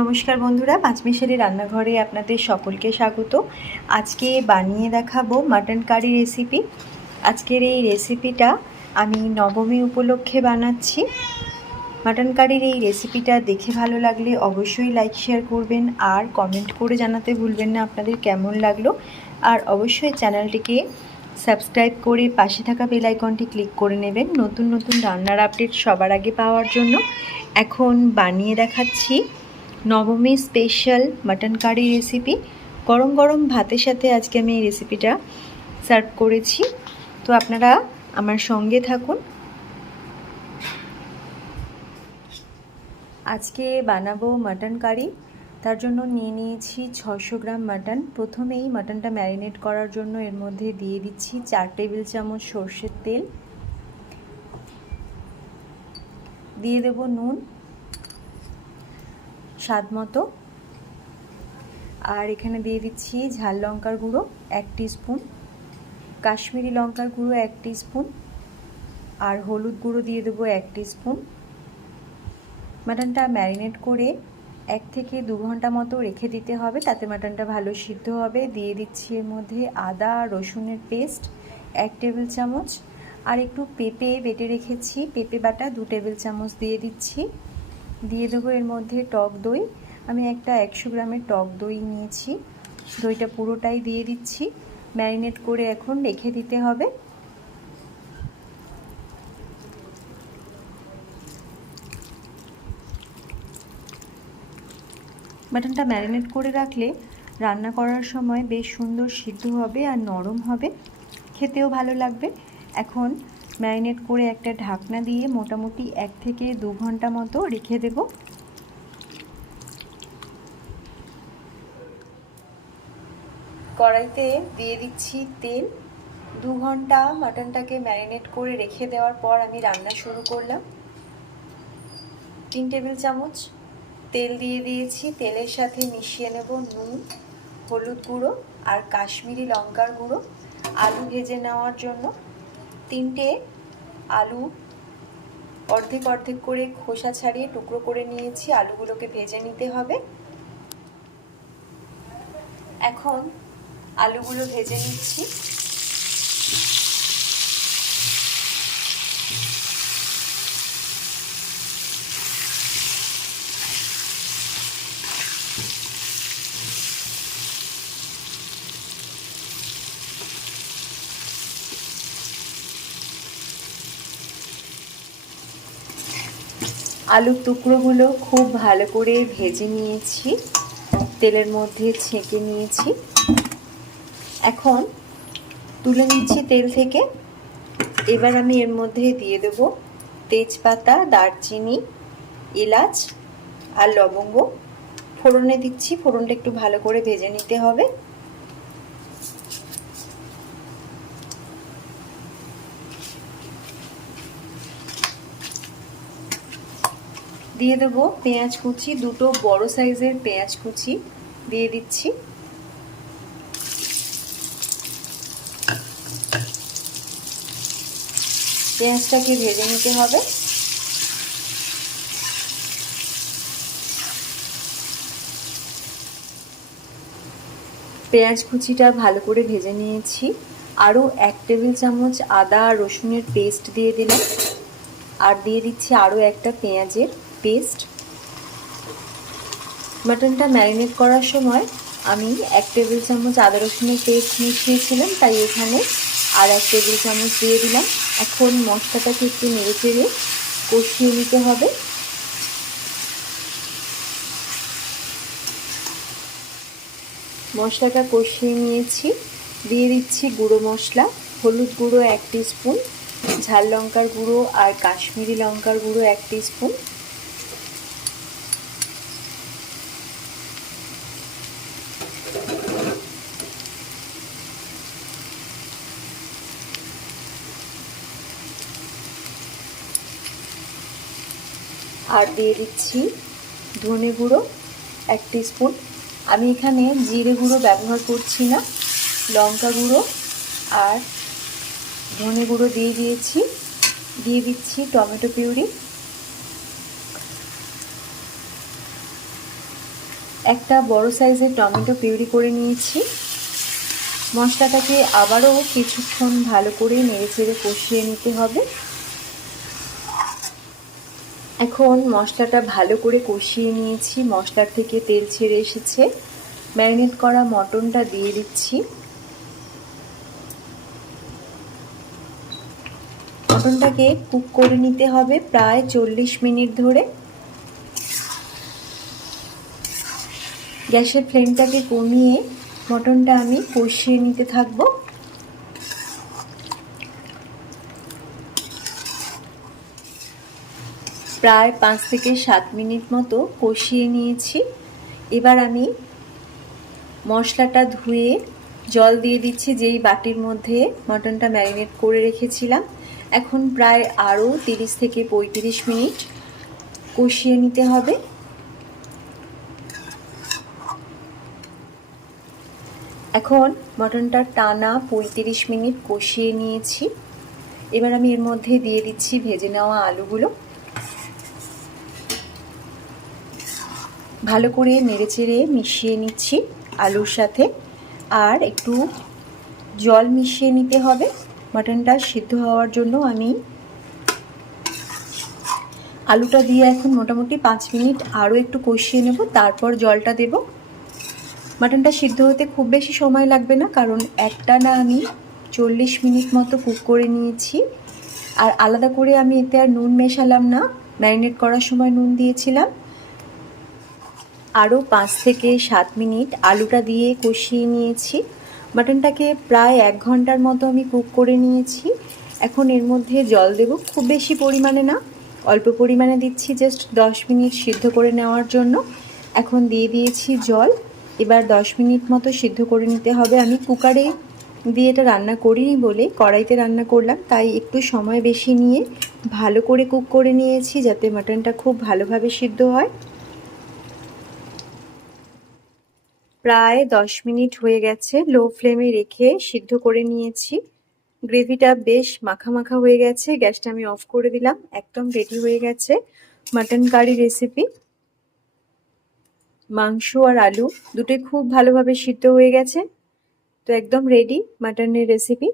নমস্কার বন্ধুরা, পাঁচমিশালি রান্নাঘরে আপনাদের সকলকে স্বাগত। আজকে বানিয়ে দেখাবো মাটন কারি রেসিপি আজকের এই রেসিপিটা আমি নবমী উপলক্ষে বানাচ্ছি। মাটন কারির এই রেসিপিটা দেখে ভালো লাগলে অবশ্যই লাইক শেয়ার করবেন আর কমেন্ট করে জানাতে ভুলবেন না আপনাদের কেমন লাগল। আর অবশ্যই চ্যানেলটিকে সাবস্ক্রাইব করে পাশে থাকা বেল আইকনটি ক্লিক করে নেবেন। নতুন নতুন রান্নার আপডেট সবার আগে পাওয়ার জন্য। এখন বানিয়ে দেখাচ্ছি নবমী স্পেশাল মাটন কারি রেসিপি গরম গরম ভাতের সাথে আজকে আমি এই রেসিপিটা সার্ভ করেছি। তো আপনারা আমার সঙ্গে থাকুন। আজকে বানাবো মাটন কারি তার জন্য নিয়ে নিয়েছি ছশো গ্রাম মাটন প্রথমেই মাটনটা ম্যারিনেট করার জন্য এর মধ্যে দিয়ে দিচ্ছি চার টেবিল চামচ সর্ষের তেল। দিয়ে দেব নুন। স্বাদ মতো। আর এখানে দিয়ে দিচ্ছি ঝাল লঙ্কার গুঁড়ো, এক স্পুন কাশ্মীরি লঙ্কার গুঁড়ো, এক স্পুন আর হলুদ গুঁড়ো দিয়ে দেবো এক স্পুন মাটনটা ম্যারিনেট করে এক থেকে দু ঘণ্টা মতো রেখে দিতে হবে, তাতে মাটনটা ভালো সিদ্ধ হবে। দিয়ে দিচ্ছি এর মধ্যে আদা, রসুনের পেস্ট, এক টেবিল চামচ। আর একটু পেঁপে বেটে রেখেছি, পেঁপে বাটা দু টেবিল চামচ দিয়ে দিচ্ছি। দিয়ে দেবো এর মধ্যে টক দই। আমি একটা একশো গ্রামের টক দই নিয়েছি। দইটা পুরোটাই দিয়ে দিচ্ছি। ম্যারিনেট করে এখন রেখে দিতে হবে। মাটনটা ম্যারিনেট করে রাখলে রান্না করার সময় বেশ সুন্দর সিদ্ধ হবে আর নরম হবে। খেতেও ভালো লাগবে। এখন ম্যারিনেট করে একটা ঢাকনা দিয়ে মোটামুটি এক থেকে দু ঘণ্টা মতো রেখে দেব। কড়াইতে দিয়ে দিচ্ছি তেল। দু ঘণ্টা মাটনটাকে ম্যারিনেট করে রেখে দেওয়ার পর আমি রান্না শুরু করলাম। তিন টেবিল চামচ তেল দিয়ে দিয়েছি। তেলের সাথে মিশিয়ে নেব নুন, হলুদ গুঁড়ো আর কাশ্মীরি লঙ্কার গুঁড়ো। আলু ভেজে নেওয়ার জন্য তিনটে আলু অর্ধেক অর্ধেক করে খোসা ছাড়িয়ে টুকরো করে নিয়েছি। আলুগুলোকে ভেজে নিতে হবে। এখন আলুগুলো ভেজে নিচ্ছি। আলুর টুকরোগুলো খুব ভালো করে ভেজে নিয়েছি। তেলের মধ্যে ছেঁকে নিয়েছি। এখন তুলে নিচ্ছি তেল থেকে। এবার আমি এর মধ্যে দিয়ে দেব তেজপাতা, দারচিনি, এলাচ আর লবঙ্গ। ফোড়নে দিচ্ছি, ফোড়নটা একটু ভালো করে ভেজে নিতে হবে। দিয়ে দেবো পেঁয়াজ কুচি, দুটো বড় সাইজের পেঁয়াজ কুচি দিয়ে দিচ্ছি। পেঁয়াজটাকে ভেজে নিতে হবে। পেঁয়াজ কুচিটা ভালো করে ভেজে নিয়েছি। আরও এক টেবিল চামচ আদা রসুনের পেস্ট দিয়ে দিলাম। আর দিয়ে দিচ্ছি আরও একটা পেঁয়াজের পেস্ট। মাটনটা ম্যারিনেট করার সময় আমি এক টেবিল চামচ আদা রসুনের পেস্ট মিশিয়েছিলাম, তাই এখানে আর এক টেবিল চামচ দিয়ে দিলাম। এখন মশলাটাকে একটু নেড়ে চেড়ে কষিয়ে নিতে হবে। মশলাটা কষিয়ে নিয়েছি। দিয়ে দিচ্ছি গুঁড়ো মশলা, হলুদ গুঁড়ো এক স্পুন ঝাল লঙ্কার গুঁড়ো আর কাশ্মীরি লঙ্কার গুঁড়ো এক স্পুন আর দিয়ে দিচ্ছি ধনে গুঁড়ো, এক স্পুন আমি এখানে জিরে গুঁড়ো ব্যবহার করছি না, লঙ্কা গুঁড়ো আর ধনে গুঁড়ো দিয়ে দিয়েছি। দিয়ে দিচ্ছি টমেটো পিউরি। একটা বড় সাইজের টমেটো পিউরি করে নিয়েছি। মশলাটাকে আবারও কিছুক্ষণ ভালো করে নেড়ে চেড়ে কষিয়ে নিতে হবে। এখন মশলাটা ভালো করে কষিয়ে নিয়েছি। মশলার থেকে তেল ছেড়ে এসেছে। ম্যারিনেট করা মটনটা দিয়ে দিচ্ছি। মটনটাকে কুক করে নিতে হবে প্রায় চল্লিশ মিনিট ধরে। গ্যাসের ফ্লেমটাকে কমিয়ে মটনটা আমি কষিয়ে নিতে থাকব। প্রায় পাঁচ থেকে সাত মিনিট মতো কষিয়ে নিয়েছি। এবার আমি মশলাটা ধুয়ে জল দিয়ে দিচ্ছি, যেই বাটির মধ্যে মটনটা ম্যারিনেট করে রেখেছিলাম। এখন প্রায় আরও তিরিশ থেকে পঁয়ত্রিশ মিনিট কষিয়ে নিতে হবে। এখন মটনটা টানা পঁয়ত্রিশ মিনিট কষিয়ে নিয়েছি। এবার আমি এর মধ্যে দিয়ে দিচ্ছি ভেজে নেওয়া আলুগুলো। ভালো করে নেড়েচেড়ে মিশিয়ে নিচ্ছি আলুর সাথে। আর একটু জল মিশিয়ে নিতে হবে। মাটনটা সিদ্ধ হওয়ার জন্য আমি আলুটা দিয়ে এখন মোটামুটি পাঁচ মিনিট আরও একটু কষিয়ে নেব, তারপর জলটা দেব। মাটনটা সিদ্ধ হতে খুব বেশি সময় লাগবে না, কারণ একটা না আমি চল্লিশ মিনিট মতো কুক করে নিয়েছি। আর আলাদা করে আমি এতে আর নুন মেশালাম না। ম্যারিনেট করার সময় নুন দিয়েছিলাম। আরও পাঁচ থেকে সাত মিনিট আলুটা দিয়ে কষিয়ে নিয়েছি। মাটনটাকে প্রায় এক ঘণ্টার মতো আমি কুক করে নিয়েছি। এখন এর মধ্যে জল দেব, খুব বেশি পরিমাণে না। অল্প পরিমাণে দিচ্ছি জাস্ট দশ মিনিট সিদ্ধ করে নেওয়ার জন্য। এখন দিয়ে দিয়েছি জল। এবার দশ মিনিট মতো সিদ্ধ করে নিতে হবে। আমি কুকারে দিয়ে এটা রান্না করিনি বলে কড়াইতে রান্না করলাম, তাই একটু সময় বেশি নিয়ে ভালো করে কুক করে নিয়েছি যাতে মাটনটা খুব ভালোভাবে সিদ্ধ হয়। প্রায় দশ মিনিট হয়ে গেছে লো ফ্লেমে রেখে সিদ্ধ করে নিয়েছি। গ্রেভিটা বেশ মাখা মাখা হয়ে গেছে, গ্যাসটা আমি অফ করে দিলাম, একদম রেডি হয়ে গেছে মাটন কারি রেসিপি মাংস আর আলু দুটোই খুব ভালোভাবে সিদ্ধ হয়ে গেছে, তো একদম রেডি মাটনের রেসিপি